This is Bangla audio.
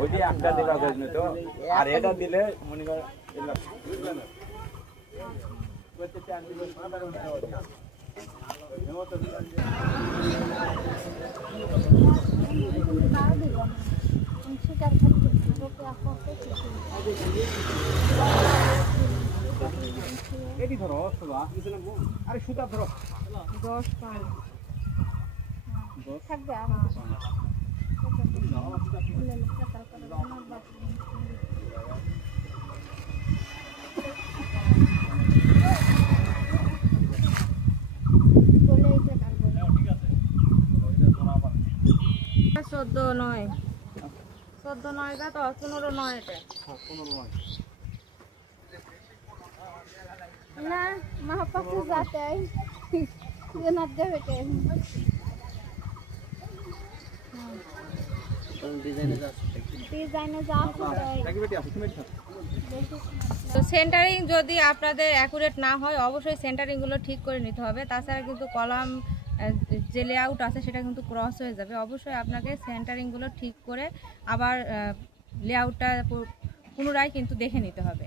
ওই যে একটা দিলা যায়নি তো আর এটা দিলে মনে কর এটি ধরো আরে সুতা ধরো 10 5 থাকবে আর চোদ্দ নয় গা তো 15 নয় এটা না महापक्ष जाते हैं ये ना देवे के ডিজাইনে যা তো সেন্টারিং যদি আপনাদের অ্যাকুরেট না হয় অবশ্যই সেন্টারিংগুলো ঠিক করে নিতে হবে। তাছাড়া কিন্তু কলাম যে লেআউট আছে সেটা কিন্তু ক্রস হয়ে যাবে। অবশ্যই আপনাকে সেন্টারিংগুলো ঠিক করে আবার লেআউটটা পুনরায় কিন্তু দেখে নিতে হবে।